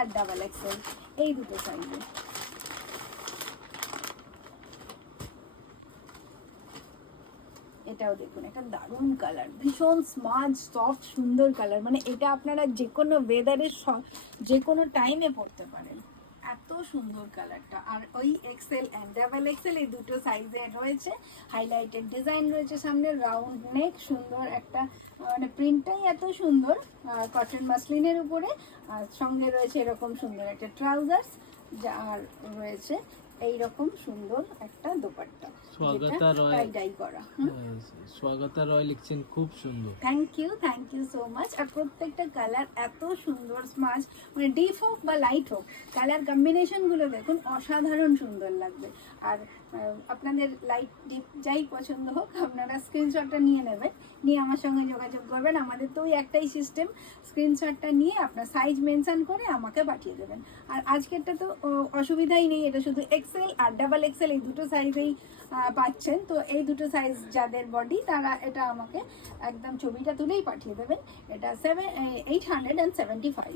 আর double XL এই দুটো সাইজে। এটাও দেখুন একটা দারুণ কালার, ভীষণ স্মার্ট সফট সুন্দর কালার, মানে এটা আপনারা যে কোনো ওয়েদারে যে কোনো টাইমে পরতে পারেন, এত সুন্দর কালারটা। আর ওই এক্সেল অ্যান্ড ডাবল এক্সেল এই দুটো সাইজে রয়েছে। হাইলাইটেড ডিজাইন রয়েছে সামনে, রাউন্ড নেক, সুন্দর একটা মানে প্রিন্টটাই এত সুন্দর কটন মাসলিনের উপরে। আর সঙ্গে রয়েছে এরকম সুন্দর একটা ট্রাউজার্স, আর রয়েছে এইরকম সুন্দর একটা দোপাট্টা, স্বাগতা রয় টাই ডাই করা। স্বাগতা রয় লিখছেন, খুব সুন্দর। Thank you so much. আর প্রত্যেকটা কালার এত সুন্দর স্মার্ট, মানে ডিপ হোক বা লাইট হোক, কালার কম্বিনেশনগুলো দেখুন অসাধারণ সুন্দর লাগবে। আর আপনাদের লাইট ডিপ যাই পছন্দ হোক, আপনারা স্ক্রিনশটটা নিয়ে নেবেন, নিয়ে আমার সঙ্গে যোগাযোগ করবেন। আমাদের তো ওই একটাই সিস্টেম, স্ক্রিনশটটা নিয়ে আপনার সাইজ মেনশন করে আমাকে পাঠিয়ে দেবেন। আর আজকেরটা তো অসুবিধাই নেই, এটা শুধু এক্সেল আর ডাবল এক্সেল এই দুটো সাইজেই পাচ্ছেন। তো এই দুটো সাইজ যাদের বডি তারা এটা আমাকে একদম ছবিটা তুলেই পাঠিয়ে দেবেন। এটা 875।